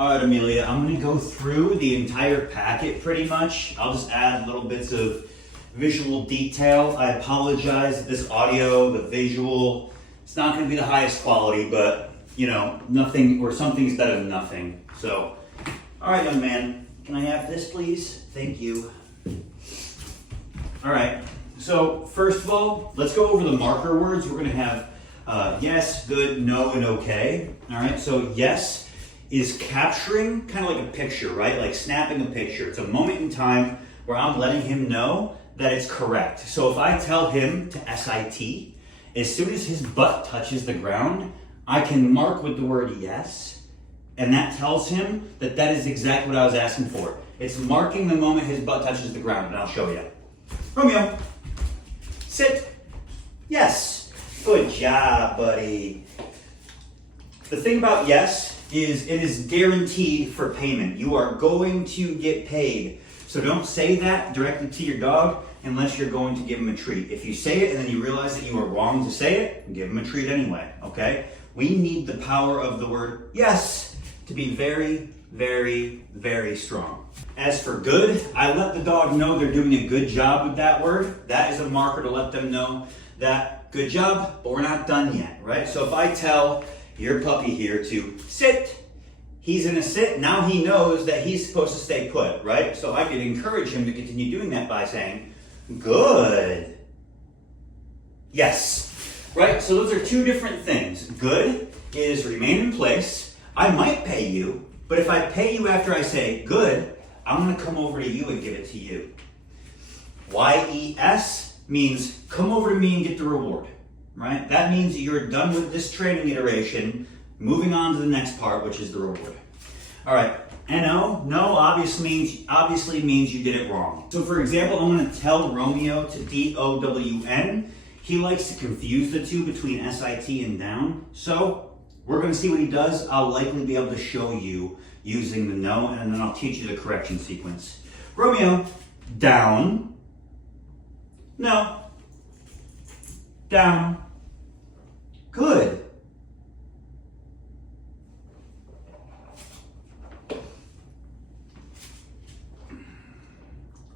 All right, Amelia, I'm gonna go through the entire packet pretty much. I'll just add little bits of visual detail. I apologize, this audio, the visual, it's not gonna be the highest quality, but you know, nothing or something's better than nothing. So, all right, young man, can I have this, please? Thank you. All right, so first of all, let's go over the marker words. We're gonna have yes, good, no, and okay. All right, so yes is capturing kind of like a picture, right? Like snapping a picture. It's a moment in time where I'm letting him know that it's correct. So if I tell him to SIT, as soon as his butt touches the ground, I can mark with the word yes, and that tells him that that is exactly what I was asking for. It's marking the moment his butt touches the ground, and I'll show you. Romeo, sit. Yes. Good job, buddy. The thing about yes is it is guaranteed for payment. You are going to get paid. So don't say that directly to your dog unless you're going to give him a treat. If you say it and then you realize that you were wrong to say it, give him a treat anyway, okay? We need the power of the word yes to be very, very, very strong. As for good, I let the dog know they're doing a good job with that word. That is a marker to let them know that good job, but we're not done yet, right? So if I tell your puppy here to sit, he's gonna sit. Now he knows that he's supposed to stay put, right? So I could encourage him to continue doing that by saying, good. Yes, right? So those are two different things. Good is remain in place. I might pay you, but if I pay you after I say good, I'm gonna come over to you and give it to you. YES means come over to me and get the reward, right? That means you're done with this training iteration, moving on to the next part, which is the reward. All right, NO, no obviously means you did it wrong. So for example, I'm gonna tell Romeo to DOWN. He likes to confuse the two between SIT and down. So we're gonna see what he does. I'll likely be able to show you using the no, and then I'll teach you the correction sequence. Romeo, down, no, down, good.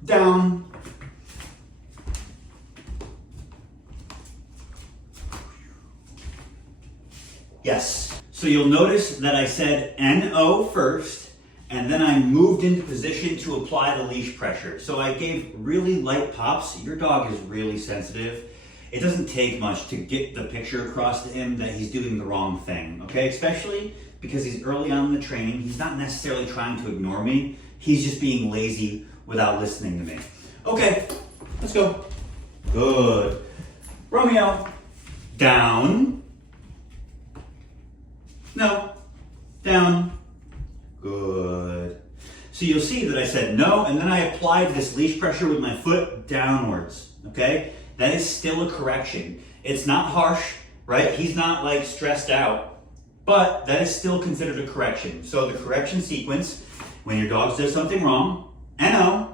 Down, yes. So you'll notice that I said NO first, and then I moved into position to apply the leash pressure. So I gave really light pops. Your dog is really sensitive. It doesn't take much to get the picture across to him that he's doing the wrong thing, okay? Especially because he's early on in the training. He's not necessarily trying to ignore me. He's just being lazy without listening to me. Okay, let's go. Good. Romeo, down. No, down. Good. So you'll see that I said no, and then I applied this leash pressure with my foot downwards, okay? That is still a correction. It's not harsh, right? He's not like stressed out, but that is still considered a correction. So the correction sequence, when your dog does something wrong, NO,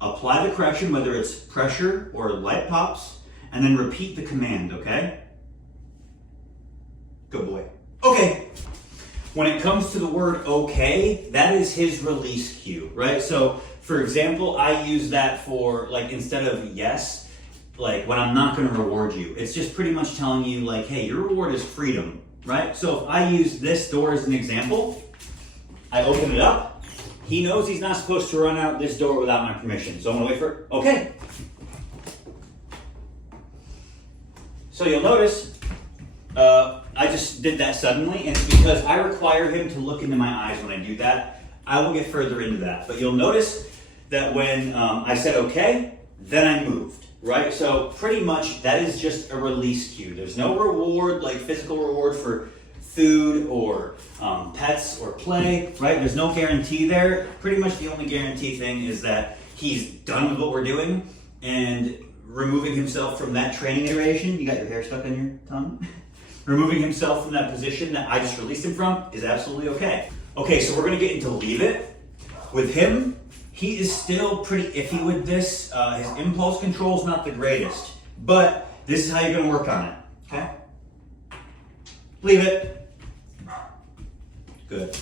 apply the correction, whether it's pressure or light pops, and then repeat the command, okay? Good boy. Okay. When it comes to the word okay, that is his release cue, right? So for example, I use that for like, instead of yes, like when I'm not gonna reward you, it's just pretty much telling you like, hey, your reward is freedom, right? So if I use this door as an example, I open it up, he knows he's not supposed to run out this door without my permission. So I'm gonna wait for it, okay. So you'll notice, I just did that suddenly, and it's because I require him to look into my eyes when I do that. I will get further into that, but you'll notice that when I said okay, then I moved, right? So pretty much that is just a release cue. There's no reward, like physical reward for food or pets or play, right? There's no guarantee there. Pretty much the only guarantee thing is that he's done with what we're doing and removing himself from that training iteration. You got your hair stuck on your tongue? Removing himself from that position that I just released him from is absolutely okay. Okay, so we're gonna get into leave it. With him, he is still pretty iffy with this. His impulse control is not the greatest, but this is how you're gonna work on it, okay? Leave it. Good.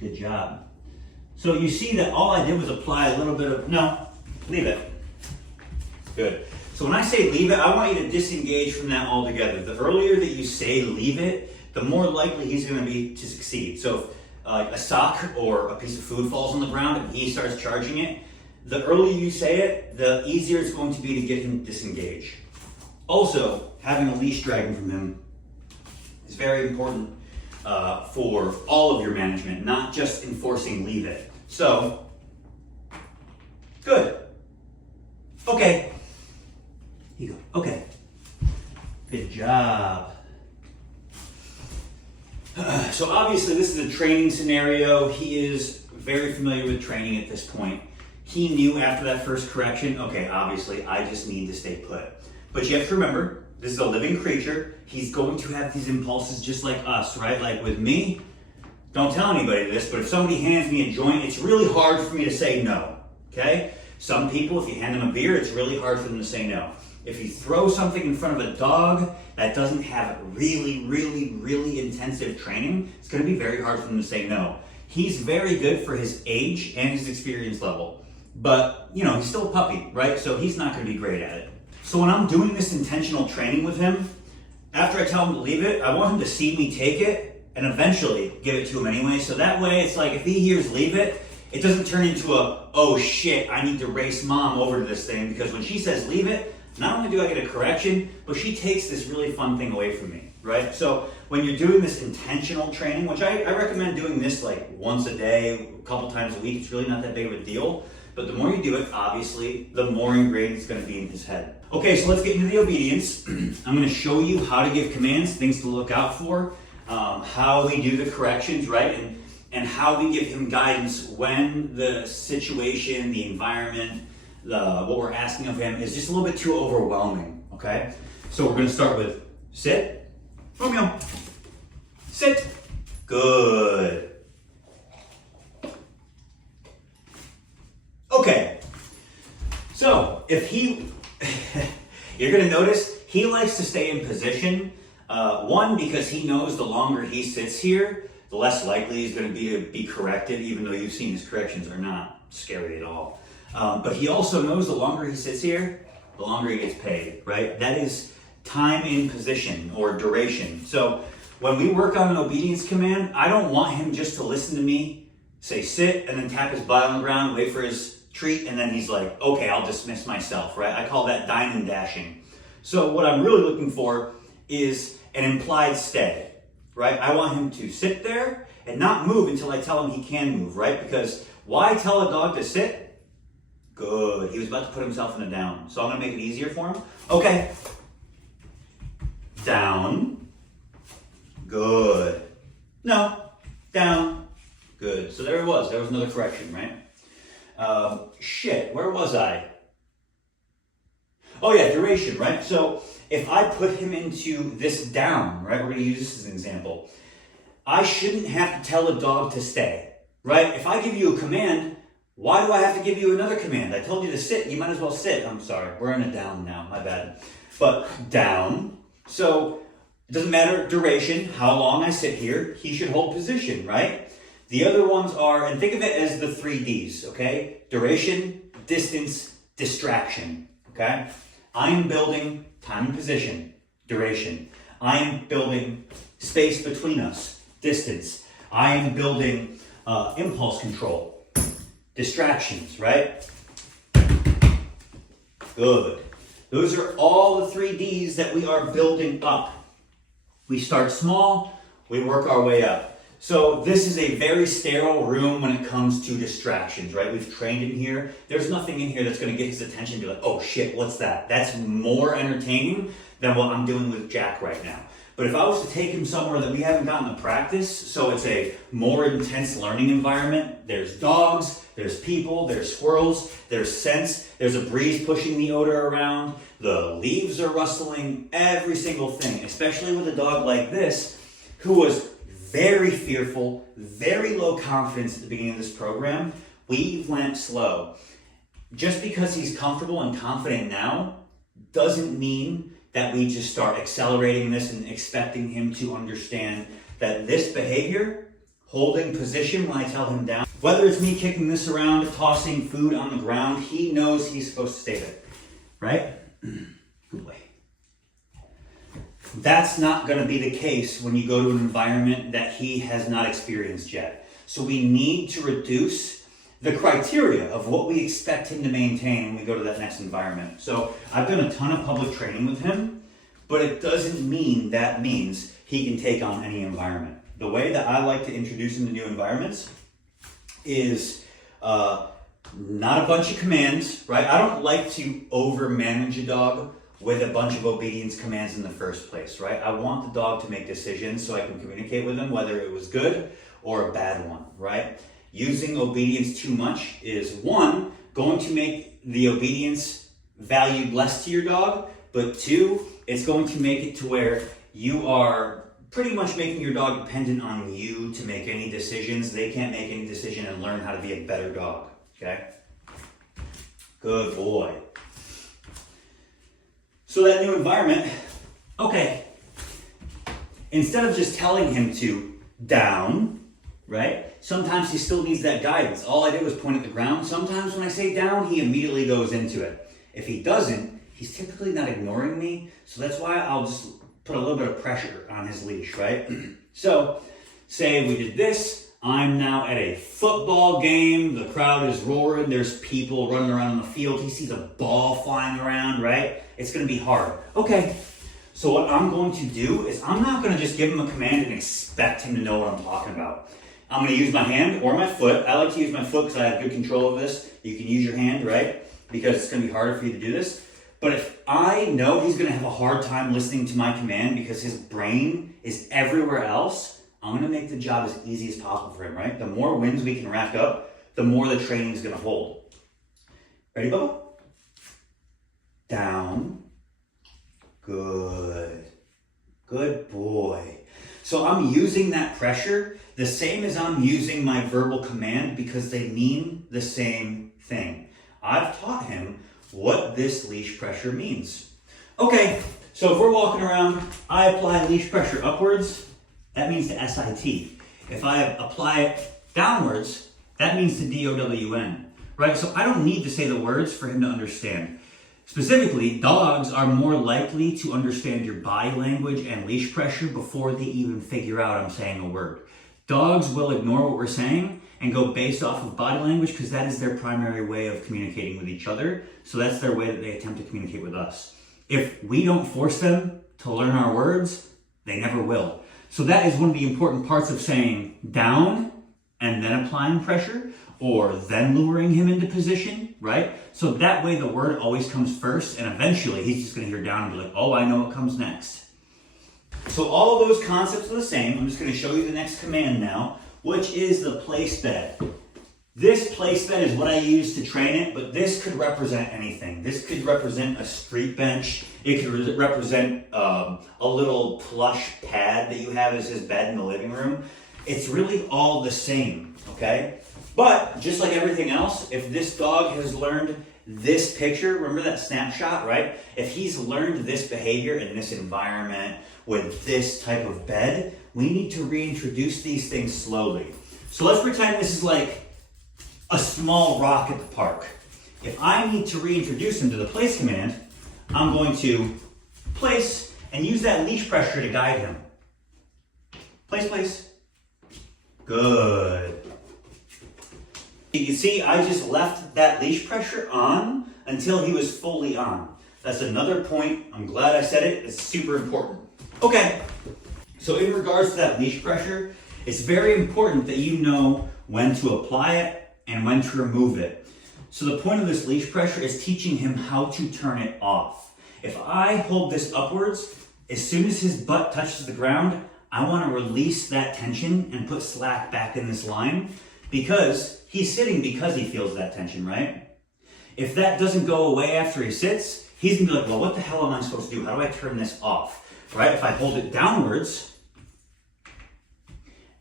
Good job. So you see that all I did was apply a little bit of, no, leave it. Good. So when I say leave it, I want you to disengage from that altogether. The earlier that you say leave it, the more likely he's going to be to succeed. So if a sock or a piece of food falls on the ground and he starts charging it, the earlier you say it, the easier it's going to be to get him to disengage. Also, having a leash dragging from him is very important for all of your management, not just enforcing leave it. So, good. Okay. Here you go. Okay. Good job. So obviously this is a training scenario. He is very familiar with training at this point. He knew after that first correction, okay, obviously I just need to stay put. But you have to remember, this is a living creature. He's going to have these impulses just like us, right? Like with me, don't tell anybody this, but if somebody hands me a joint, it's really hard for me to say no, okay? Some people, if you hand them a beer, it's really hard for them to say no. If you throw something in front of a dog that doesn't have really intensive training, it's going to be very hard for them to say no. He's very good for his age and his experience level, but you know, he's still a puppy, right? So he's not going to be great at it. So when I'm doing this intentional training with him, after I tell him to leave it, I want him to see me take it and eventually give it to him anyway. So that way it's like if he hears leave it, it doesn't turn into a, oh shit, I need to race mom over to this thing, because when she says leave it, not only do I get a correction, but she takes this really fun thing away from me, right? So when you're doing this intentional training, which I recommend doing this like once a day, a couple times a week, it's really not that big of a deal. But the more you do it, obviously, the more ingrained it's going to be in his head. Okay, so let's get into the obedience. I'm going to show you how to give commands, things to look out for, how we do the corrections, right? And how we give him guidance when the situation, the environment, what we're asking of him is just a little bit too overwhelming, okay? So we're going to start with sit. Romeo, sit. Good. Okay. So if you're going to notice he likes to stay in position. One, because he knows the longer he sits here, the less likely he's going to be corrected, even though you've seen his corrections are not scary at all. But he also knows the longer he sits here, the longer he gets paid, right? That is time in position or duration. So when we work on an obedience command, I don't want him just to listen to me, say sit, and then tap his butt on the ground, wait for his treat, and then he's like, okay, I'll dismiss myself, right? I call that dine and dashing. So what I'm really looking for is an implied stay, right? I want him to sit there and not move until I tell him he can move, right? Because why tell a dog to sit? Good. He was about to put himself in a down. So I'm going to make it easier for him. Okay. Down. Good. No. Down. Good. So there it was. There was another correction, right? Shit. Where was I? Oh yeah, duration, right? So if I put him into this down, right? We're going to use this as an example. I shouldn't have to tell a dog to stay, right? If I give you a command, why do I have to give you another command? I told you to sit. You might as well sit. I'm sorry. We're in a down now. My bad. But down. So it doesn't matter duration, how long I sit here. He should hold position, right? The other ones are, and think of it as the 3 Ds, okay? Duration, distance, distraction, okay? I am building time and position, duration. I am building space between us, distance. I am building impulse control. Distractions, right? Good. Those are all the 3 Ds that we are building up. We start small, we work our way up. So this is a very sterile room when it comes to distractions, right? We've trained in here. There's nothing in here that's going to get his attention and be like, oh shit, what's that? That's more entertaining than what I'm doing with Jack right now. But if I was to take him somewhere that we haven't gotten to practice, so it's a more intense learning environment, there's dogs, there's people, there's squirrels, there's scents, there's a breeze pushing the odor around, the leaves are rustling, every single thing, especially with a dog like this, who was very fearful, very low confidence at the beginning of this program. We went slow. Just because he's comfortable and confident now doesn't mean that we just start accelerating this and expecting him to understand that this behavior holding position when I tell him down. Whether it's me kicking this around, tossing food on the ground, he knows he's supposed to stay there, right? Good boy. That's not going to be the case when you go to an environment that he has not experienced yet. So we need to reduce the criteria of what we expect him to maintain when we go to that next environment. So I've done a ton of public training with him, but it doesn't mean that means he can take on any environment. The way that I like to introduce him to new environments is not a bunch of commands, right? I don't like to over-manage a dog with a bunch of obedience commands in the first place, right? I want the dog to make decisions so I can communicate with him whether it was good or a bad one, right? Using obedience too much is, one, going to make the obedience valued less to your dog, but two, it's going to make it to where you are pretty much making your dog dependent on you to make any decisions. They can't make any decision and learn how to be a better dog, okay? Good boy. So that new environment, okay, instead of just telling him to down, right? Sometimes he still needs that guidance. All I did was point at the ground. Sometimes when I say down, he immediately goes into it. If he doesn't, he's typically not ignoring me. So that's why I'll just put a little bit of pressure on his leash, right? So say we did this. I'm now at a football game. The crowd is roaring. There's people running around on the field. He sees a ball flying around, right? It's going to be hard. Okay. So what I'm going to do is I'm not going to just give him a command and expect him to know what I'm talking about. I'm going to use my hand or my foot. I like to use my foot because I have good control of this. You can use your hand, right? Because it's going to be harder for you to do this. But if I know he's going to have a hard time listening to my command because his brain is everywhere else, I'm going to make the job as easy as possible for him, right? The more wins we can rack up, the more the training is going to hold. Ready, Bubba? Down. Good. Good boy. So I'm using that pressure the same as I'm using my verbal command because they mean the same thing. I've taught him what this leash pressure means. Okay, so if we're walking around, I apply leash pressure upwards, that means to SIT. If I apply it downwards, that means to DOWN, right? So I don't need to say the words for him to understand. Specifically, dogs are more likely to understand your body language and leash pressure before they even figure out I'm saying a word. Dogs will ignore what we're saying and go based off of body language because that is their primary way of communicating with each other. So that's their way that they attempt to communicate with us. If we don't force them to learn our words, they never will. So that is one of the important parts of saying down and then applying pressure or then luring him into position, right? So that way the word always comes first and eventually he's just gonna hear down and be like, oh, I know what comes next. So all of those concepts are the same. I'm just gonna show you the next command now, which is the place bed. This place bed is what I use to train it, but this could represent anything. This could represent a street bench. It could represent a little plush pad that you have as his bed in the living room. It's really all the same, okay? But just like everything else, if this dog has learned this picture, remember that snapshot, right? If he's learned this behavior in this environment with this type of bed, we need to reintroduce these things slowly. So let's pretend this is like a small rock at the park. If I need to reintroduce him to the place command, I'm going to place and use that leash pressure to guide him. Place, place. Good. You can see I just left that leash pressure on until he was fully on. That's another point. I'm glad I said it. It's super important. Okay. So in regards to that leash pressure, it's very important that you know when to apply it and when to remove it. So the point of this leash pressure is teaching him how to turn it off. If I hold this upwards, as soon as his butt touches the ground, I want to release that tension and put slack back in this line because he's sitting because he feels that tension, right? If that doesn't go away after he sits, he's gonna be like, well, what the hell am I supposed to do? How do I turn this off, right? If I hold it downwards,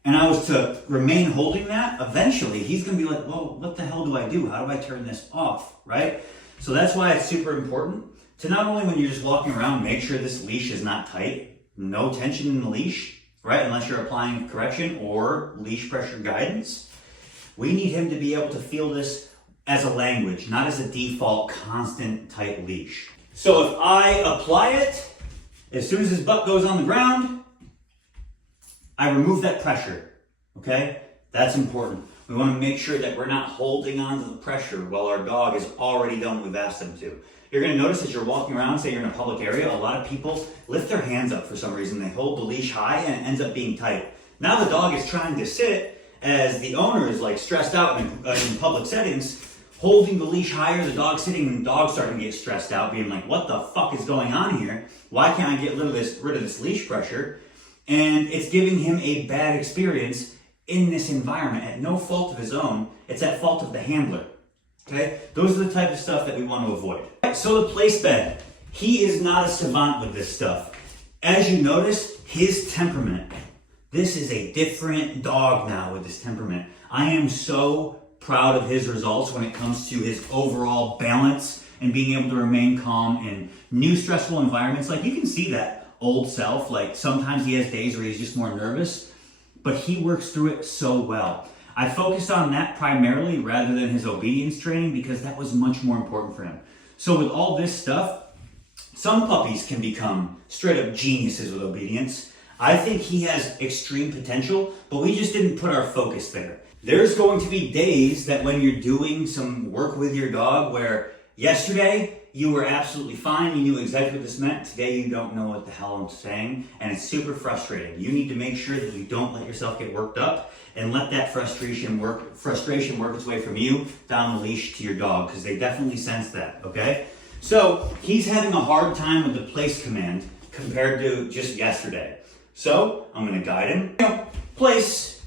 and I was to remain holding that, eventually he's gonna be like, well, what the hell do I do? How do I turn this off, right? So that's why it's super important to not only when you're just walking around, make sure this leash is not tight, no tension in the leash, right? Unless you're applying correction or leash pressure guidance. We need him to be able to feel this as a language, not as a default constant tight leash. So if I apply it, as soon as his butt goes on the ground, I remove that pressure, okay? That's important. We want to make sure that we're not holding on to the pressure while our dog has already done what we've asked them to. You're going to notice as you're walking around, say you're in a public area, a lot of people lift their hands up for some reason. They hold the leash high and it ends up being tight. Now the dog is trying to sit as the owner is like stressed out in public settings, holding the leash higher, the dog sitting, and the dog's starting to get stressed out, being like, what the fuck is going on here? Why can't I get rid of this leash pressure? And it's giving him a bad experience in this environment at no fault of his own. It's at fault of the handler. Okay? Those are the type of stuff that we want to avoid. So the place bed. He is not a savant with this stuff. As you notice, his temperament. This is a different dog now with this temperament. I am so proud of his results when it comes to his overall balance and being able to remain calm in new stressful environments. Like you can see that old self, like sometimes he has days where he's just more nervous, but he works through it so well. I focused on that primarily rather than his obedience training because that was much more important for him. So with all this stuff, some puppies can become straight up geniuses with obedience. I think he has extreme potential, but we just didn't put our focus there. There's going to be days that when you're doing some work with your dog where yesterday you were absolutely fine, you knew exactly what this meant, today you don't know what the hell I'm saying, and it's super frustrating. You need to make sure that you don't let yourself get worked up and let that frustration work its way from you down the leash to your dog, because they definitely sense that, okay? So he's having a hard time with the place command compared to just yesterday. So I'm gonna guide him. Place.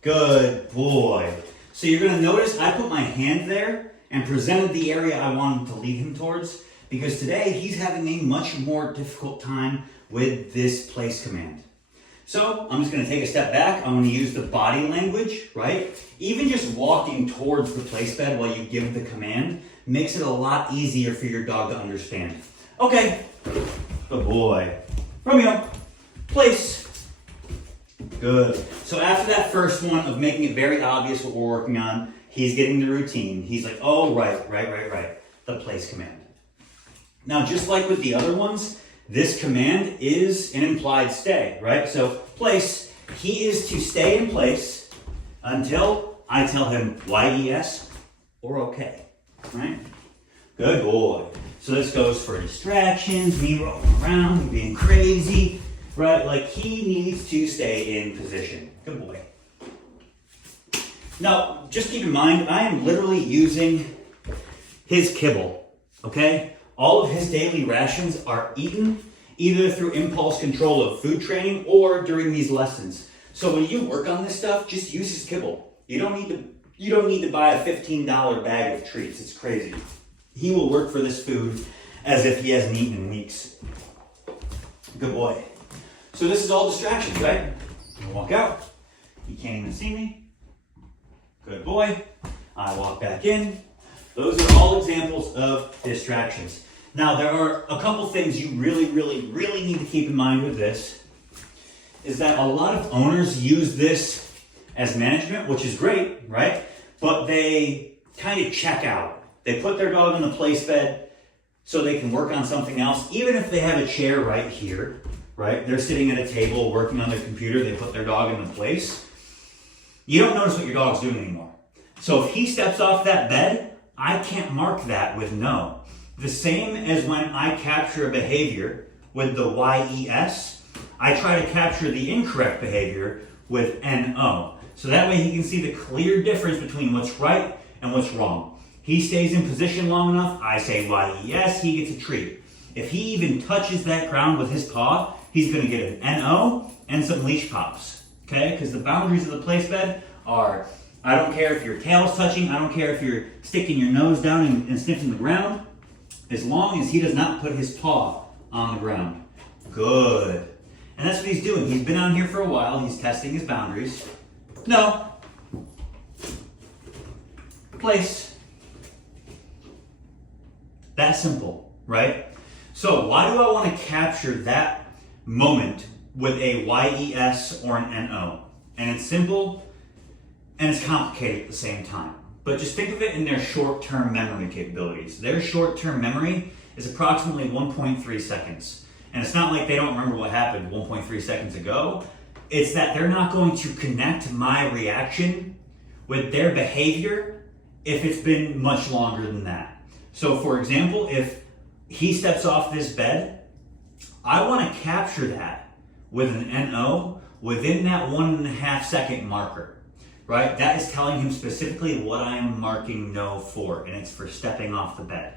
Good boy. So you're gonna notice I put my hand there and presented the area I wanted to lead him towards, because today he's having a much more difficult time with this place command. So I'm just gonna take a step back. I'm gonna use the body language, right? Even just walking towards the place bed while you give the command makes it a lot easier for your dog to understand. Okay, good boy. Romeo, place. Good. So after that first one of making it very obvious what we're working on, he's getting the routine. He's like, oh, right. The place command. Now, just like with the other ones, this command is an implied stay, right? So place, he is to stay in place until I tell him yes or okay, right? Good boy. So this goes for distractions, me rolling around, me being crazy, right? Like he needs to stay in position. Good boy. Now, just keep in mind, I am literally using his kibble, okay? All of his daily rations are eaten either through impulse control of food training or during these lessons. So when you work on this stuff, just use his kibble. You don't need to buy a $15 bag of treats. It's crazy. He will work for this food as if he hasn't eaten in weeks. Good boy. So this is all distractions, right? I walk out. He can't even see me. Good boy. I walk back in. Those are all examples of distractions. Now, there are a couple things you really need to keep in mind with this, is that a lot of owners use this as management, which is great, right? But they kind of check out. They put their dog in the place bed so they can work on something else, even if they have a chair right here, right? They're sitting at a table working on their computer, they put their dog in the place. You don't notice what your dog's doing anymore. So if he steps off that bed, I can't mark that with no. The same as when I capture a behavior with the YES, I try to capture the incorrect behavior with NO. So that way he can see the clear difference between what's right and what's wrong. He stays in position long enough, I say YES, he gets a treat. If he even touches that ground with his paw, he's gonna get an NO and some leash pops, okay? Because the boundaries of the place bed are, I don't care if your tail's touching, I don't care if you're sticking your nose down and sniffing the ground, as long as he does not put his paw on the ground. Good. And that's what he's doing. He's been on here for a while. He's testing his boundaries. No. Place. That simple, right? So why do I want to capture that moment with a YES or an NO. And it's simple and it's complicated at the same time. But just think of it in their short-term memory capabilities. Their short-term memory is approximately 1.3 seconds. And it's not like they don't remember what happened 1.3 seconds ago. It's that they're not going to connect my reaction with their behavior if it's been much longer than that. So for example, if he steps off this bed, I want to capture that with an NO within that 1.5 second marker, right? That is telling him specifically what I am marking no for, and it's for stepping off the bed.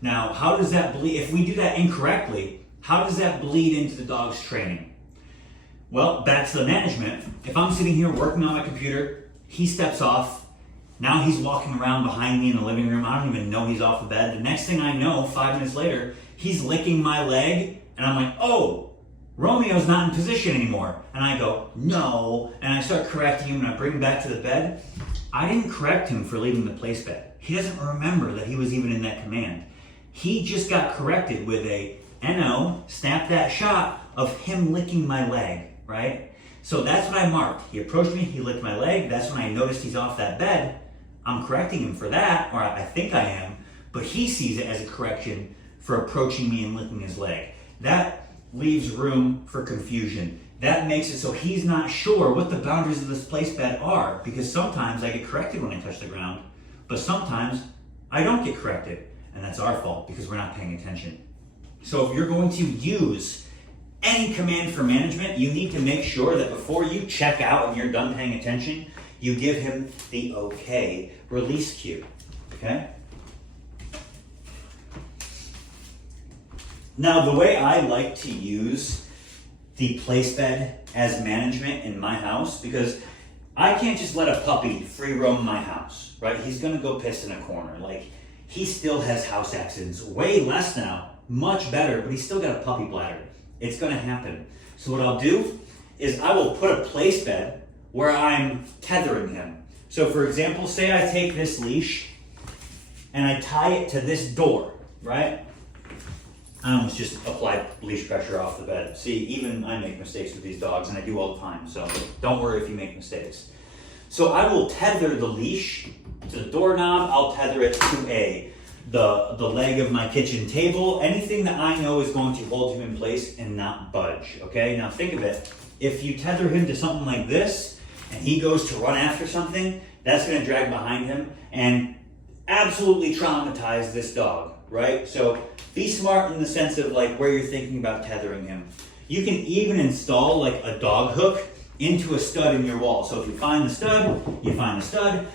Now, how does that bleed? If we do that incorrectly, how does that bleed into the dog's training? Well, back to the management. If I'm sitting here working on my computer, he steps off. Now he's walking around behind me in the living room. I don't even know he's off the bed. The next thing I know, 5 minutes later, he's licking my leg, and I'm like, oh, Romeo's not in position anymore. And I go, no, and I start correcting him, and I bring him back to the bed. I didn't correct him for leaving the place bed. He doesn't remember that he was even in that command. He just got corrected with a NO, snap that shot of him licking my leg, right? So that's what I marked. He approached me, he licked my leg. That's when I noticed he's off that bed. I'm correcting him for that, or I think I am, but he sees it as a correction for approaching me and licking his leg. That leaves room for confusion. That makes it so he's not sure what the boundaries of this place bed are, because sometimes I get corrected when I touch the ground, but sometimes I don't get corrected, and that's our fault because we're not paying attention. So if you're going to use any command for management, you need to make sure that before you check out and you're done paying attention, you give him the okay release cue, okay? Now, the way I like to use the place bed as management in my house, because I can't just let a puppy free roam my house, right? He's gonna go piss in a corner. Like, he still has house accidents, way less now, much better, but he's still got a puppy bladder. It's gonna happen. So what I'll do is I will put a place bed where I'm tethering him. So for example, say I take this leash and I tie it to this door, right? I almost just applied leash pressure off the bed. See, even I make mistakes with these dogs, and I do all the time, so don't worry if you make mistakes. So I will tether the leash to the doorknob. I'll tether it to the leg of my kitchen table, anything that I know is going to hold him in place and not budge, okay? Now think of it. If you tether him to something like this, and he goes to run after something, that's gonna drag behind him and absolutely traumatize this dog, right? So be smart in the sense of like where you're thinking about tethering him. You can even install like a dog hook into a stud in your wall. So if you find the stud,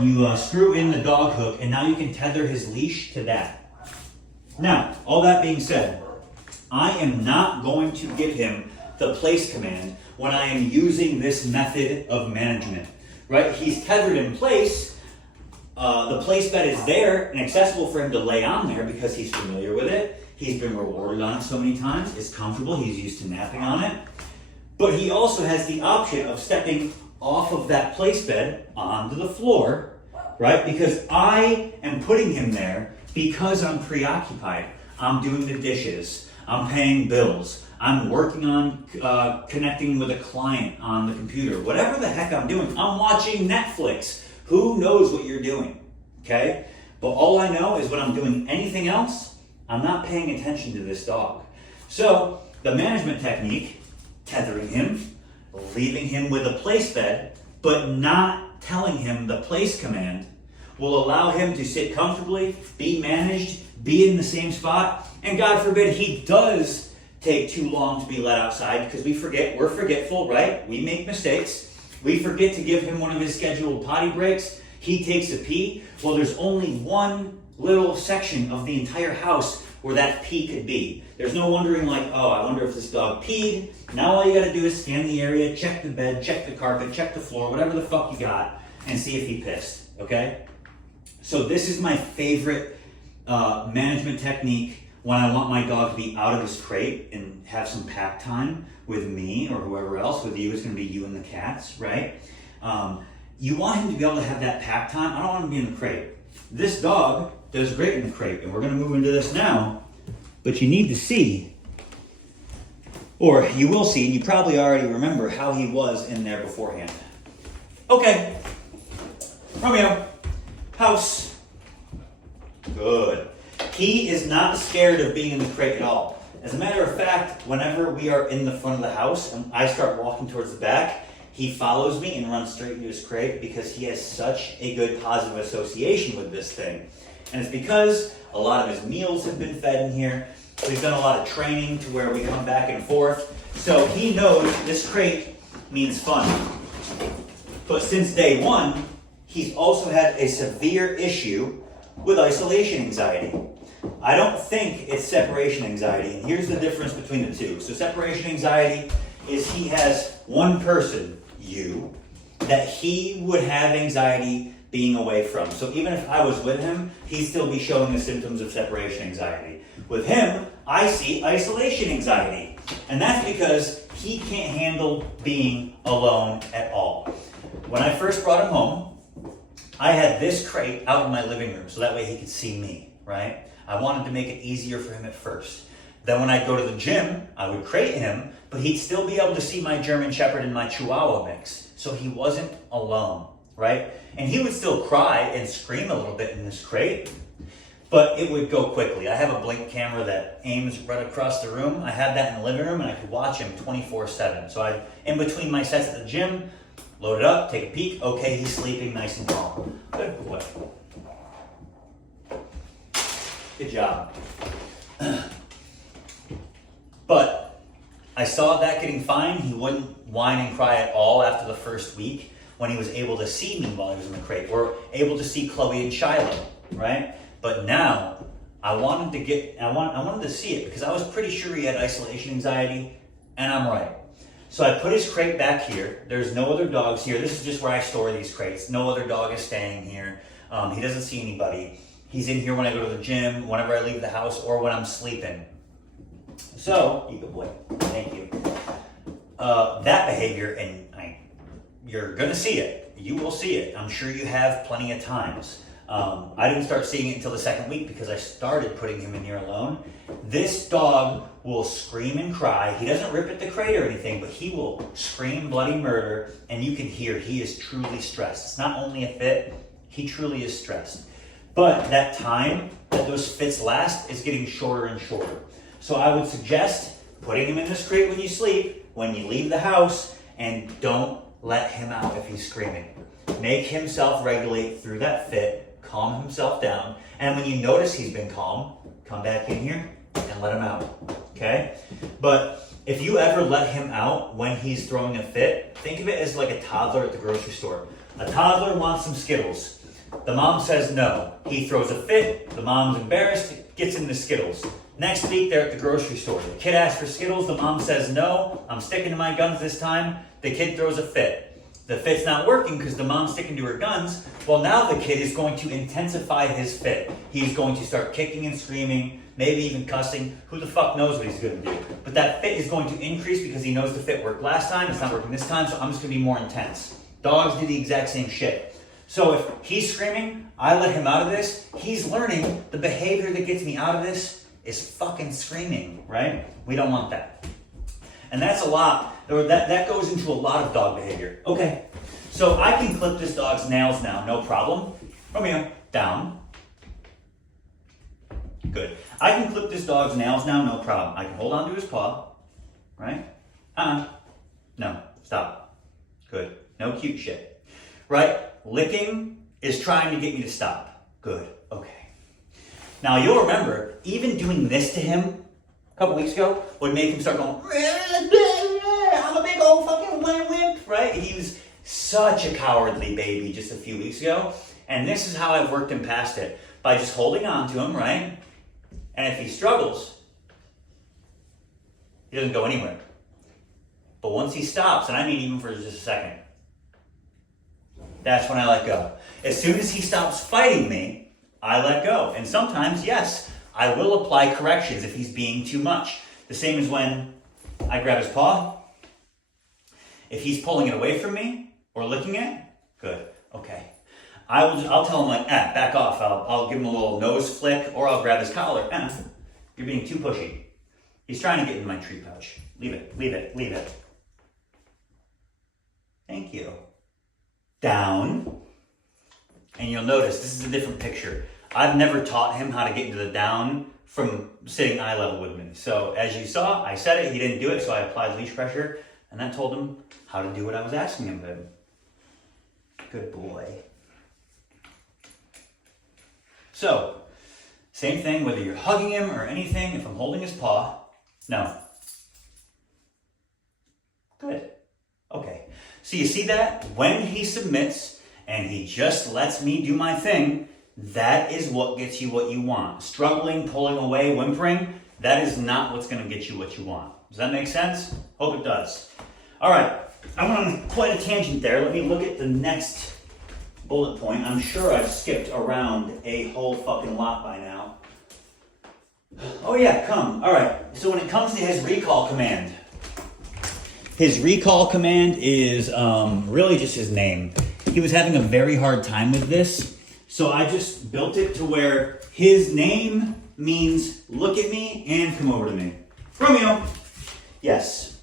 you screw in the dog hook, and now you can tether his leash to that. Now, all that being said, I am not going to give him the place command when I am using this method of management, right? He's tethered in place. The place bed is there and accessible for him to lay on there because he's familiar with it. He's been rewarded on it so many times. It's comfortable. He's used to napping on it. But he also has the option of stepping off of that place bed onto the floor, right? Because I am putting him there because I'm preoccupied. I'm doing the dishes. I'm paying bills. I'm working on connecting with a client on the computer. Whatever the heck I'm doing. I'm watching Netflix. Who knows what you're doing, okay? But all I know is when I'm doing anything else, I'm not paying attention to this dog. So the management technique, tethering him, leaving him with a place bed, but not telling him the place command, will allow him to sit comfortably, be managed, be in the same spot, and God forbid he does take too long to be let outside, because we're forgetful, right? We make mistakes. We forget to give him one of his scheduled potty breaks. He takes a pee. Well, there's only one little section of the entire house where that pee could be. There's no wondering like, oh, I wonder if this dog peed. Now all you gotta do is scan the area, check the bed, check the carpet, check the floor, whatever the fuck you got, and see if he pissed, okay? So this is my favorite management technique when I want my dog to be out of his crate and have some pack time with me or whoever else. With you, it's gonna be you and the cats, right? You want him to be able to have that pack time. I don't want him to be in the crate. This dog does great in the crate, and we're gonna move into this now, but you need to see Or you will see, and you probably already remember how he was in there beforehand. Okay. Romeo. House. Good. He is not scared of being in the crate at all. As a matter of fact, whenever we are in the front of the house and I start walking towards the back, he follows me and runs straight into his crate because he has such a good positive association with this thing. And it's because a lot of his meals have been fed in here. We've done a lot of training to where we come back and forth. So he knows this crate means fun. But since day one, he's also had a severe issue with isolation anxiety. I don't think it's separation anxiety, and here's the difference between the two. So separation anxiety is he has one person, you, that he would have anxiety being away from. So even if I was with him, he'd still be showing the symptoms of separation anxiety. With him, I see isolation anxiety, and that's because he can't handle being alone at all. When I first brought him home, I had this crate out in my living room so that way he could see me, right? I wanted to make it easier for him at first. Then when I'd go to the gym, I would crate him, but he'd still be able to see my German Shepherd and my Chihuahua mix. So he wasn't alone, right? And he would still cry and scream a little bit in this crate, but it would go quickly. I have a Blink camera that aims right across the room. I had that in the living room and I could watch him 24/7. So I, in between my sets at the gym, load it up, take a peek. Okay, he's sleeping nice and calm. Good boy. Good job. But I saw that getting fine. He wouldn't whine and cry at all after the first week when he was able to see me while he was in the crate, or able to see Chloe and Shiloh, right? But now I wanted to see it because I was pretty sure he had isolation anxiety, and I'm right. So I put his crate back here. There's no other dogs here. This is just where I store these crates. No other dog is staying here. He doesn't see anybody. He's in here when I go to the gym, whenever I leave the house, or when I'm sleeping. So, you good boy. Thank you. That behavior, and you're going to see it. You will see it. I'm sure you have plenty of times. I didn't start seeing it until the second week because I started putting him in here alone. This dog will scream and cry. He doesn't rip at the crate or anything, but he will scream bloody murder, and you can hear he is truly stressed. It's not only a fit, he truly is stressed. But that time that those fits last is getting shorter and shorter. So I would suggest putting him in this crate when you sleep, when you leave the house, and don't let him out if he's screaming. Make him self-regulate through that fit, calm himself down, and when you notice he's been calm, come back in here and let him out, okay? But if you ever let him out when he's throwing a fit, think of it as like a toddler at the grocery store. A toddler wants some Skittles. The mom says no. He throws a fit, the mom's embarrassed, gets into Skittles. Next week, they're at the grocery store. The kid asks for Skittles, the mom says no, I'm sticking to my guns this time. The kid throws a fit. The fit's not working because the mom's sticking to her guns. Well, now the kid is going to intensify his fit. He's going to start kicking and screaming, maybe even cussing. Who the fuck knows what he's going to do? But that fit is going to increase because he knows the fit worked last time, it's not working this time, so I'm just going to be more intense. Dogs do the exact same shit. So if he's screaming, I let him out of this, he's learning the behavior that gets me out of this is fucking screaming, right? We don't want that. And that's a lot, that goes into a lot of dog behavior. Okay, so I can clip this dog's nails now, no problem. Romeo, down. Good. I can clip this dog's nails now, no problem. I can hold on to his paw, right? No, stop. Good. No cute shit. Right? Licking is trying to get me to stop. Good. Okay. Now you'll remember, even doing this to him a couple weeks ago would make him start going, I'm a big old fucking wimp, right? He was such a cowardly baby just a few weeks ago. And this is how I've worked him past it. By just holding on to him, right? And if he struggles, he doesn't go anywhere. But once he stops, and I mean even for just a second, that's when I let go. As soon as he stops fighting me, I let go. And sometimes, yes, I will apply corrections if he's being too much. The same as when I grab his paw. If he's pulling it away from me or licking it, good, okay. I'll tell him like, back off. I'll give him a little nose flick, or I'll grab his collar. You're being too pushy. He's trying to get in my treat pouch. Leave it, leave it, leave it. Thank you. Down. And you'll notice, this is a different picture. I've never taught him how to get into the down from sitting eye level with me. So as you saw, I said it, he didn't do it, so I applied leash pressure, and that told him how to do what I was asking him to. Good boy. So, same thing, whether you're hugging him or anything, if I'm holding his paw, no. Good. Okay. So you see that? When he submits and he just lets me do my thing, that is what gets you what you want. Struggling, pulling away, whimpering, that is not what's going to get you what you want. Does that make sense? Hope it does. All right. I went on quite a tangent there. Let me look at the next bullet point. I'm sure I've skipped around a whole fucking lot by now. Oh yeah, come. All right. So when it comes to his recall command is really just his name. He was having a very hard time with this. So I just built it to where his name means look at me and come over to me. Romeo. Yes.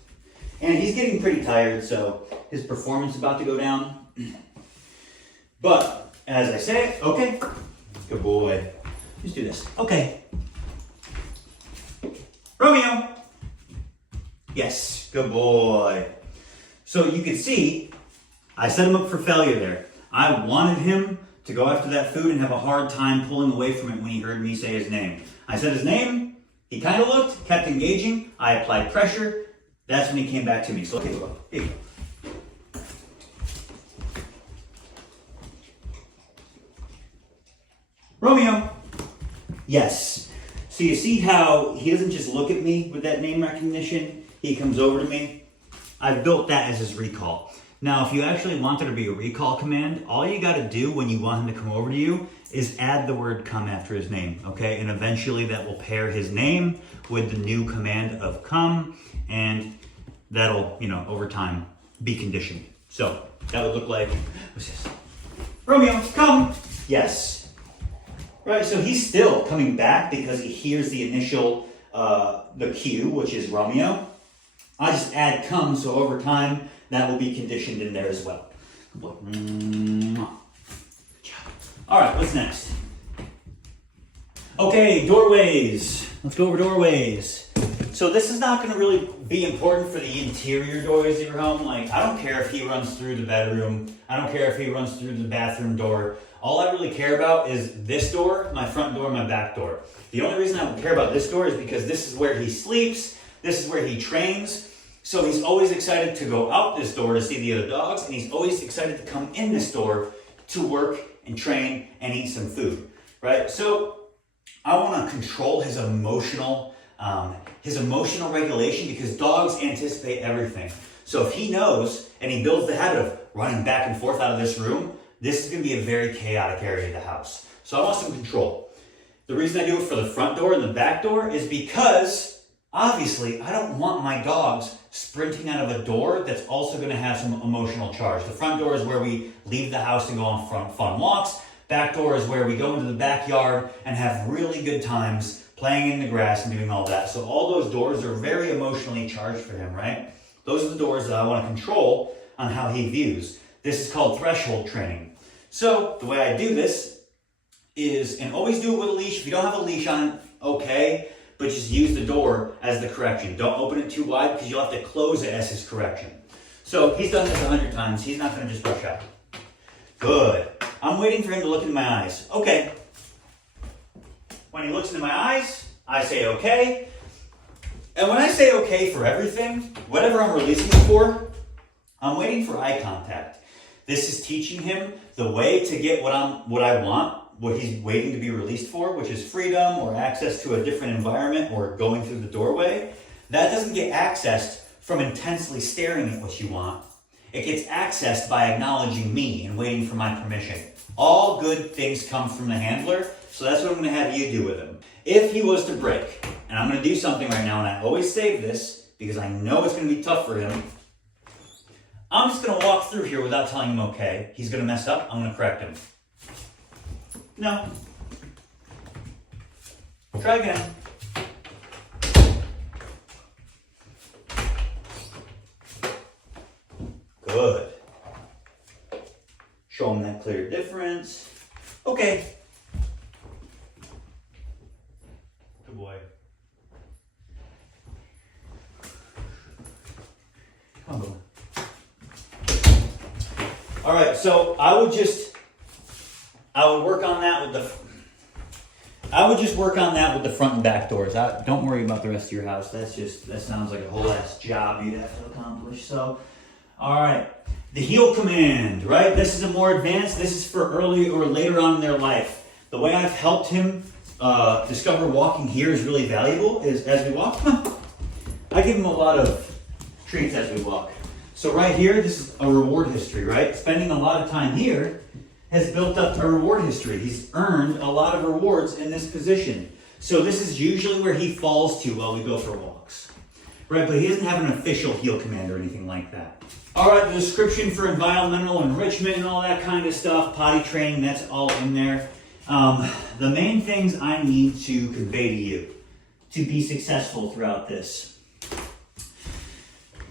And he's getting pretty tired, so his performance is about to go down. But as I say, okay, good boy. Just do this. Okay. Romeo. Yes, good boy. So you can see, I set him up for failure there. I wanted him to go after that food and have a hard time pulling away from it when he heard me say his name. I said his name, he kind of looked, kept engaging, I applied pressure, that's when he came back to me. So, okay, go. Here you go. Romeo. Yes. So you see how he doesn't just look at me with that name recognition, he comes over to me. I've built that as his recall. Now, if you actually want there to be a recall command, all you got to do when you want him to come over to you is add the word come after his name, okay? And eventually that will pair his name with the new command of come, and that'll, over time be conditioned. So that would look like, what's this? Romeo, come. Yes. Right, so he's still coming back because he hears the initial, the cue, which is Romeo. I just add come, so over time, that will be conditioned in there as well. All right, what's next? Okay, doorways. Let's go over doorways. So this is not going to really be important for the interior doorways of your home. Like, I don't care if he runs through the bedroom. I don't care if he runs through the bathroom door. All I really care about is this door, my front door, my back door. The only reason I would care about this door is because this is where he sleeps. This is where he trains. So he's always excited to go out this door to see the other dogs, and he's always excited to come in this door to work and train and eat some food, right? So I want to control his emotional regulation because dogs anticipate everything. So if he knows and he builds the habit of running back and forth out of this room, this is going to be a very chaotic area of the house. So I want some control. The reason I do it for the front door and the back door is because obviously I don't want my dogs sprinting out of a door that's also going to have some emotional charge. The front door is where we leave the house and go on fun walks. Back door is where we go into the backyard and have really good times playing in the grass and doing all that. So all those doors are very emotionally charged for him, right? Those are the doors that I want to control on how he views. This is called threshold training. So the way I do this is, and always do it with a leash. If you don't have a leash on, okay, but just use the door as the correction. Don't open it too wide because you'll have to close it as his correction. So he's done this 100 times. He's not going to just rush out. Good. I'm waiting for him to look into my eyes. Okay. When he looks into my eyes, I say okay. And when I say okay for everything, whatever I'm releasing him for, I'm waiting for eye contact. This is teaching him the way to get what I want, what he's waiting to be released for, which is freedom or access to a different environment or going through the doorway. That doesn't get accessed from intensely staring at what you want. It gets accessed by acknowledging me and waiting for my permission. All good things come from the handler, so that's what I'm going to have you do with him. If he was to break, and I'm going to do something right now, and I always save this because I know it's going to be tough for him. I'm just going to walk through here without telling him okay. He's going to mess up. I'm going to correct him. No. Try again. Good. Show him that clear difference. Okay. Good boy. Come on, boy. All right, so I would just work on that with the front and back doors. Don't worry about the rest of your house. That sounds like a whole ass job you'd have to accomplish. So, all right, the heel command, right? This is a more advanced. This is for early or later on in their life. The way I've helped him discover walking here is really valuable. Is as we walk, I give him a lot of treats as we walk. So right here, this is a reward history, right? Spending a lot of time here has built up a reward history. He's earned a lot of rewards in this position. So this is usually where he falls to while we go for walks, right? But he doesn't have an official heel command or anything like that. All right, the description for environmental enrichment and all that kind of stuff, potty training, that's all in there. The main things I need to convey to you to be successful throughout this.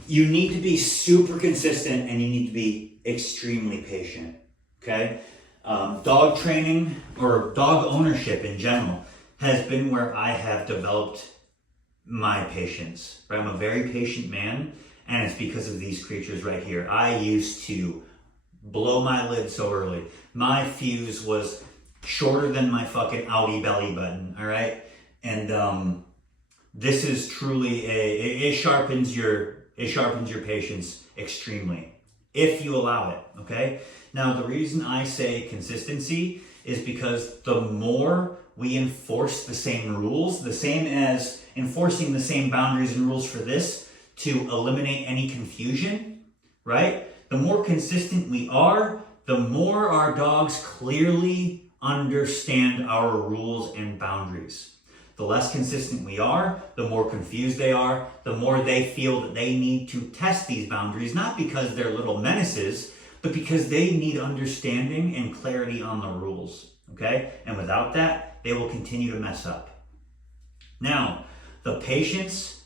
You need to be super consistent and you need to be extremely patient, okay? Dog training or dog ownership in general has been where I have developed my patience, right? I'm a very patient man, and it's because of these creatures right here. I used to blow my lid so early. My fuse was shorter than my fucking Audi belly button, all right? And this is truly it sharpens your patience extremely if you allow it, okay? Now, the reason I say consistency is because the more we enforce the same rules, the same as enforcing the same boundaries and rules for this to eliminate any confusion, right? The more consistent we are, the more our dogs clearly understand our rules and boundaries. The less consistent we are, the more confused they are, the more they feel that they need to test these boundaries, not because they're little menaces, but because they need understanding and clarity on the rules, okay? And without that, they will continue to mess up. Now, the patience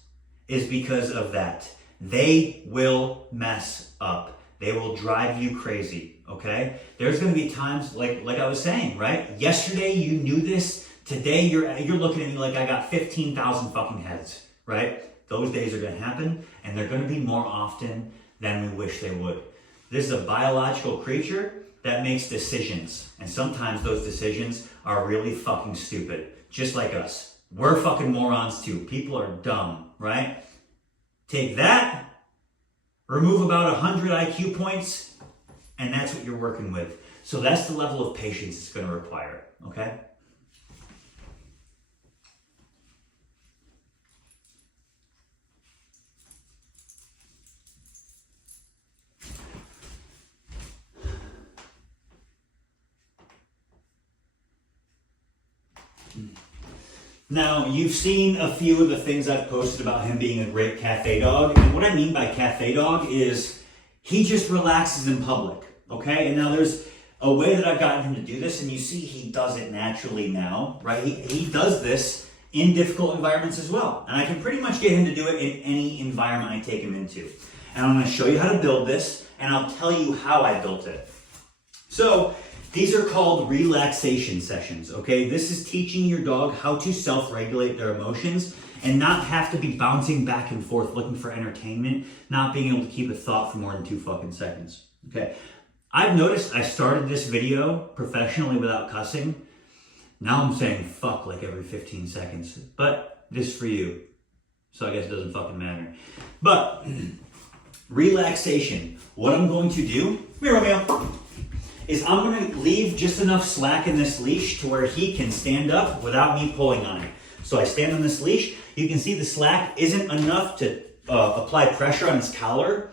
is because of that. They will mess up. They will drive you crazy, okay? There's gonna be times, like I was saying, right? Yesterday you knew this. Today you're looking at me like I got 15,000 fucking heads, right? Those days are gonna happen, and they're gonna be more often than we wish they would. This is a biological creature that makes decisions, and sometimes those decisions are really fucking stupid, just like us. We're fucking morons too. People are dumb, right? Take that, remove about 100 IQ points, and that's what you're working with. So that's the level of patience it's gonna require, okay? Now, you've seen a few of the things I've posted about him being a great cafe dog. And what I mean by cafe dog is he just relaxes in public, okay? And now there's a way that I've gotten him to do this, and you see he does it naturally now, right? He does this in difficult environments as well. And I can pretty much get him to do it in any environment I take him into. And I'm gonna show you how to build this, and I'll tell you how I built it. So, these are called relaxation sessions, okay? This is teaching your dog how to self-regulate their emotions and not have to be bouncing back and forth looking for entertainment, not being able to keep a thought for more than 2 fucking seconds, okay? I've noticed I started this video professionally without cussing. Now I'm saying fuck like every 15 seconds, but this is for you. So I guess it doesn't fucking matter. But relaxation, what I'm going to do, come here, Romeo, is I'm going to leave just enough slack in this leash to where he can stand up without me pulling on it. So I stand on this leash. You can see the slack isn't enough to apply pressure on his collar,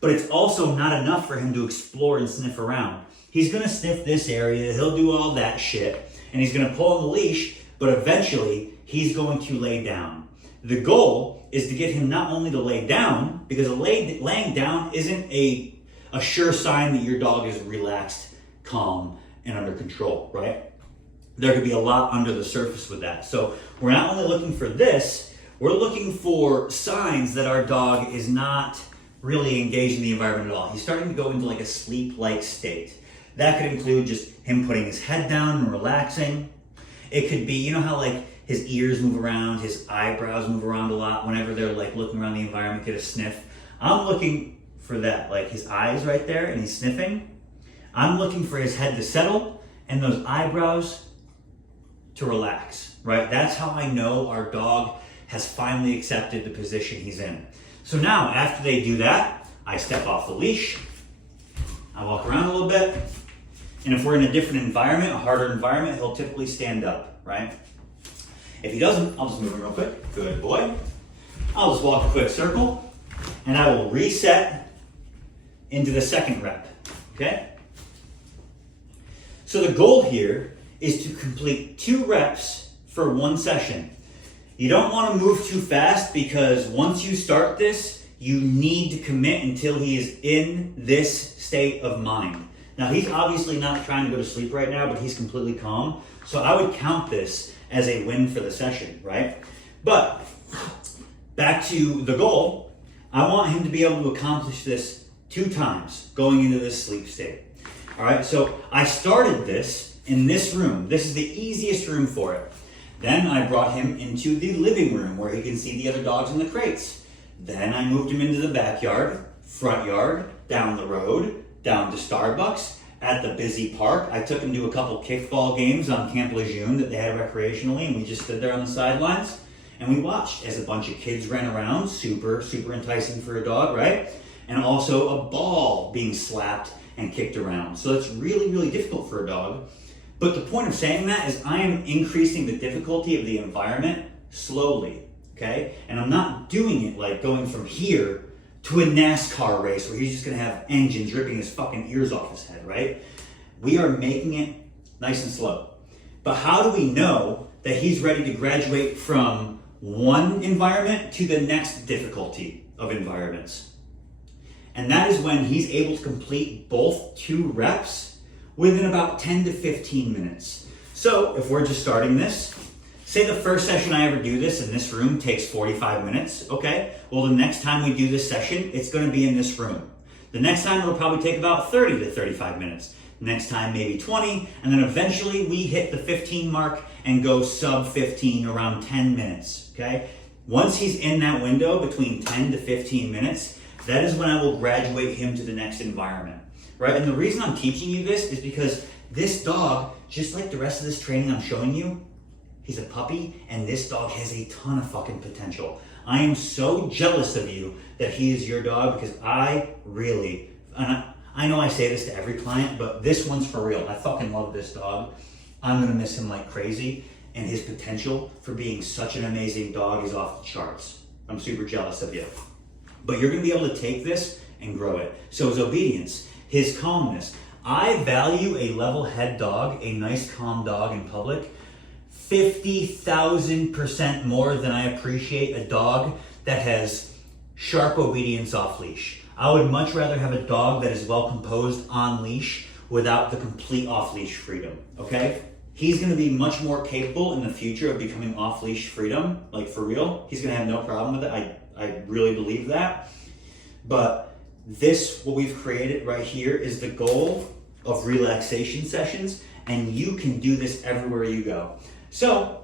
but it's also not enough for him to explore and sniff around. He's going to sniff this area. He'll do all that shit, and he's going to pull on the leash, but eventually he's going to lay down. The goal is to get him not only to lay down, because laying down isn't a sure sign that your dog is relaxed, calm, and under control, right? There could be a lot under the surface with that. So we're not only looking for this, we're looking for signs that our dog is not really engaged in the environment at all. He's starting to go into like a sleep-like state. That could include just him putting his head down and relaxing. It could be, you know how like his ears move around, his eyebrows move around a lot whenever they're like looking around the environment, get a sniff. I'm looking for that, like his eyes right there and he's sniffing. I'm looking for his head to settle and those eyebrows to relax, right? That's how I know our dog has finally accepted the position he's in. So now, after they do that, I step off the leash, I walk around a little bit, and if we're in a different environment, a harder environment, he'll typically stand up, right? If he doesn't, I'll just move him real quick. Good boy. I'll just walk a quick circle, and I will reset into the second rep, okay? So the goal here is to complete 2 reps for 1 session. You don't want to move too fast because once you start this, you need to commit until he is in this state of mind. Now he's obviously not trying to go to sleep right now, but he's completely calm. So I would count this as a win for the session, right? But back to the goal, I want him to be able to accomplish this 2 times going into this sleep state. All right, so I started this in this room. This is the easiest room for it. Then I brought him into the living room where he can see the other dogs in the crates. Then I moved him into the backyard, front yard, down the road, down to Starbucks, at the busy park. I took him to a couple kickball games on Camp Lejeune that they had recreationally, and we just stood there on the sidelines and we watched as a bunch of kids ran around, super enticing for a dog, right? And also a ball being slapped and kicked around. So it's really difficult for a dog. But the point of saying that is I am increasing the difficulty of the environment slowly, okay? And I'm not doing it like going from here to a NASCAR race where he's just gonna have engines ripping his fucking ears off his head, right? We are making it nice and slow. But how do we know that he's ready to graduate from one environment to the next difficulty of environments? And that is when he's able to complete both 2 reps within about 10 to 15 minutes. So if we're just starting this, say the first session I ever do this in this room takes 45 minutes, okay? Well, the next time we do this session, it's gonna be in this room. The next time it'll probably take about 30 to 35 minutes. Next time maybe 20, and then eventually we hit the 15 mark and go sub 15 around 10 minutes, okay? Once he's in that window between 10 to 15 minutes, that is when I will graduate him to the next environment. Right? And the reason I'm teaching you this is because this dog, just like the rest of this training I'm showing you, he's a puppy and this dog has a ton of fucking potential. I am so jealous of you that he is your dog because I really, and I know I say this to every client, but this one's for real. I fucking love this dog. I'm gonna miss him like crazy, and his potential for being such an amazing dog is off the charts. I'm super jealous of you. But you're gonna be able to take this and grow it. So his obedience, his calmness. I value a level head dog, a nice calm dog in public, 50,000% more than I appreciate a dog that has sharp obedience off leash. I would much rather have a dog that is well composed on leash without the complete off leash freedom, okay? He's gonna be much more capable in the future of becoming off leash freedom, like for real. He's gonna have no problem with it, I really believe that. But this, what we've created right here, is the goal of relaxation sessions, and you can do this everywhere you go. So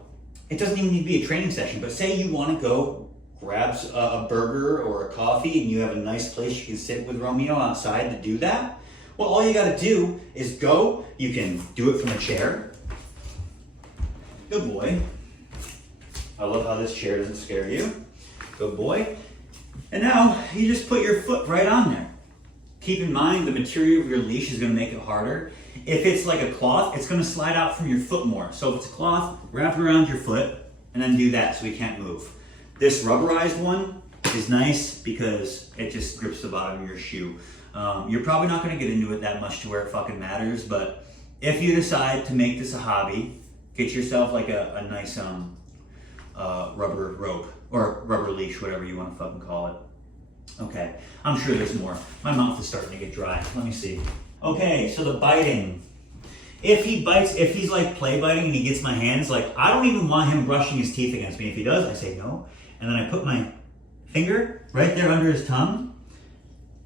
it doesn't even need to be a training session, but say you want to go grab a burger or a coffee and you have a nice place you can sit with Romeo outside to do that. Well, all you got to do is go. You can do it from a chair. Good boy. I love how this chair doesn't scare you. Good boy. And now you just put your foot right on there. Keep in mind the material of your leash is going to make it harder. If it's like a cloth, it's going to slide out from your foot more. So if it's a cloth, wrap it around your foot and then do that so we can't move. This rubberized one is nice because it just grips the bottom of your shoe. You're probably not going to get into it that much to where it fucking matters, but if you decide to make this a hobby, get yourself like a nice rubber rope or rubber leash, whatever you want to fucking call it. Okay, I'm sure there's more. My mouth is starting to get dry. Let me see. Okay, so the biting. If he bites, if he's like play biting and he gets my hands, like I don't even want him brushing his teeth against me. If he does, I say no. And then I put my finger right there under his tongue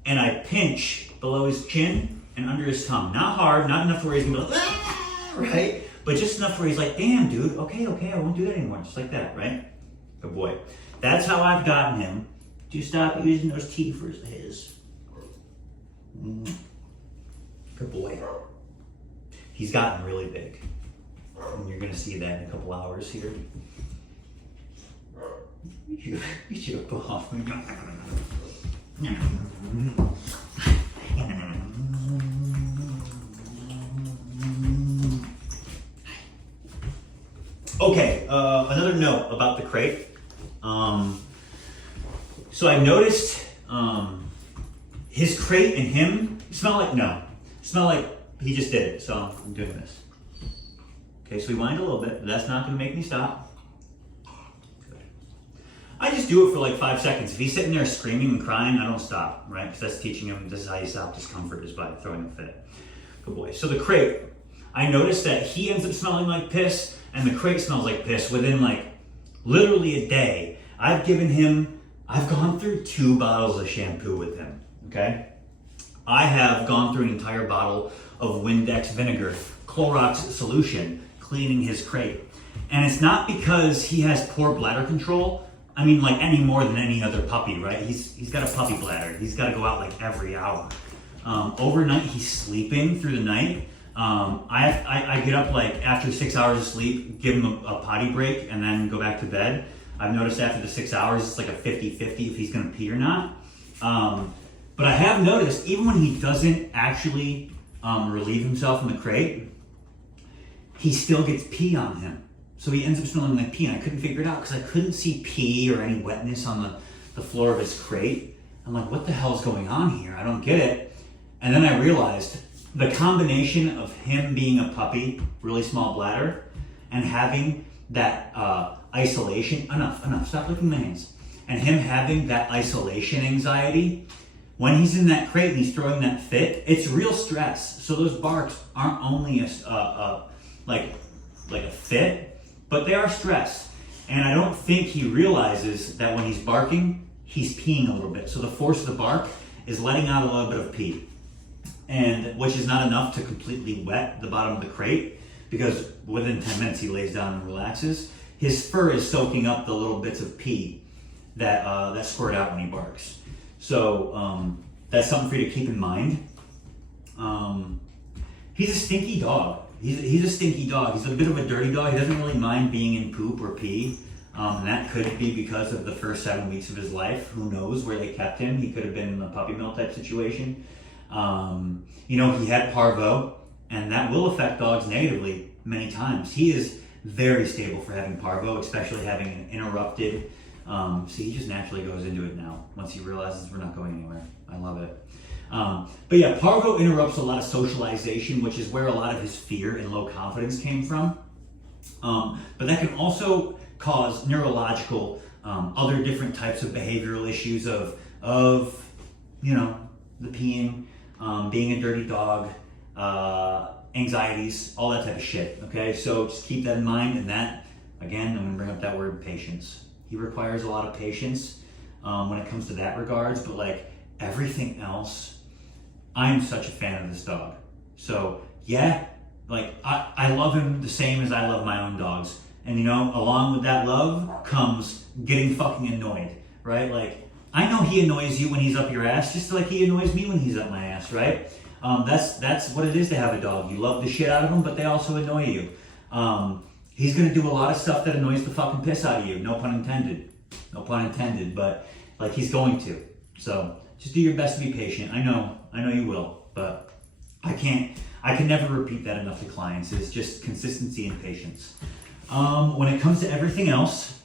and I pinch below his chin and under his tongue. Not hard, not enough where he's gonna be like, ah, right? But just enough where he's like, damn, dude, okay, I won't do that anymore. Just like that, right? Good boy. That's how I've gotten him to stop using those teeth of his. Good boy. He's gotten really big. And you're gonna see that in a couple hours here. You should go off. Okay, another note about the crate. So I noticed his crate and him smell like he just did it. So I'm doing this. Okay, so we wind a little bit, but that's not gonna make me stop. Good. I just do it for like 5 seconds. If he's sitting there screaming and crying, I don't stop, right? Because that's teaching him this is how you stop discomfort, is by throwing a fit. Good boy. So the crate, I noticed that he ends up smelling like piss and the crate smells like piss within like literally a day. I've gone through 2 bottles of shampoo with him, okay? I have gone through an entire bottle of Windex vinegar, Clorox solution, cleaning his crate. And it's not because he has poor bladder control. I mean, like any more than any other puppy, right? He's got a puppy bladder. He's got to go out like every hour. Overnight, he's sleeping through the night. I get up like after 6 hours of sleep, give him a potty break, and then go back to bed. I've noticed after the 6 hours, it's like a 50-50 if he's gonna pee or not. But I have noticed even when he doesn't actually relieve himself in the crate, he still gets pee on him. So he ends up smelling like pee, and I couldn't figure it out because I couldn't see pee or any wetness on the floor of his crate. I'm like, what the hell's going on here? I don't get it. And then I realized the combination of him being a puppy, really small bladder, and having that isolation, enough, stop licking my hands. And him having that isolation anxiety, when he's in that crate and he's throwing that fit, it's real stress. So those barks aren't only like a fit, but they are stress. And I don't think he realizes that when he's barking, he's peeing a little bit. So the force of the bark is letting out a little bit of pee, and which is not enough to completely wet the bottom of the crate, because within 10 minutes he lays down and relaxes. His fur is soaking up the little bits of pee that squirt out when he barks. So that's something for you to keep in mind. He's a stinky dog. He's a stinky dog. He's a bit of a dirty dog. He doesn't really mind being in poop or pee. And that could be because of the first 7 weeks of his life. Who knows where they kept him? He could have been in a puppy mill type situation. He had parvo, and that will affect dogs negatively many times. He is very stable for having parvo, especially having an interrupted. He just naturally goes into it now once he realizes we're not going anywhere. I love it. But yeah, parvo interrupts a lot of socialization, which is where a lot of his fear and low confidence came from. But that can also cause neurological, other different types of behavioral issues of the peeing, being a dirty dog, anxieties, all that type of shit. Okay, so just keep that in mind. And that, again, I'm gonna bring up that word patience. He requires a lot of patience when it comes to that regards, but like everything else, I'm such a fan of this dog. So yeah, like I love him the same as I love my own dogs. And along with that love comes getting fucking annoyed, right? Like, I know he annoys you when he's up your ass, just like he annoys me when he's up my ass, right? That's what it is to have a dog. You love the shit out of them, but they also annoy you. He's gonna do a lot of stuff that annoys the fucking piss out of you. No pun intended. No pun intended, but like he's going to. So just do your best to be patient. I know you will, but I can never repeat that enough to clients. It's just consistency and patience. When it comes to everything else,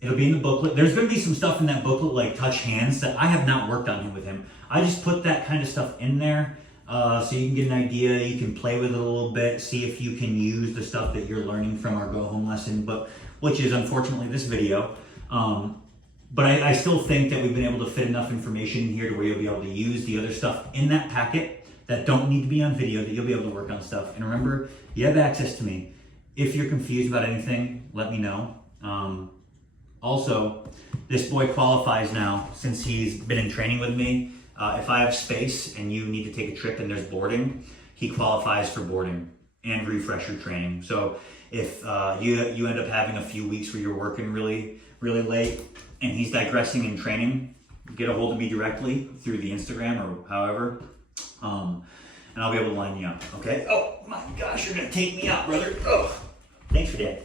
it'll be in the booklet. There's going to be some stuff in that booklet like touch hands that I have not worked on with him. I just put that kind of stuff in there so you can get an idea. You can play with it a little bit, see if you can use the stuff that you're learning from our go home lesson, but which is unfortunately this video. But I still think that we've been able to fit enough information in here to where you'll be able to use the other stuff in that packet that don't need to be on video, that you'll be able to work on stuff. And remember, you have access to me. If you're confused about anything, let me know. Also, this boy qualifies now since he's been in training with me. If I have space and you need to take a trip and there's boarding, he qualifies for boarding and refresher training. So if you end up having a few weeks where you're working really late and he's digressing in training, get a hold of me directly through the Instagram or however, and I'll be able to line you up, okay? Oh my gosh, you're gonna take me out, brother. Oh, thanks for that.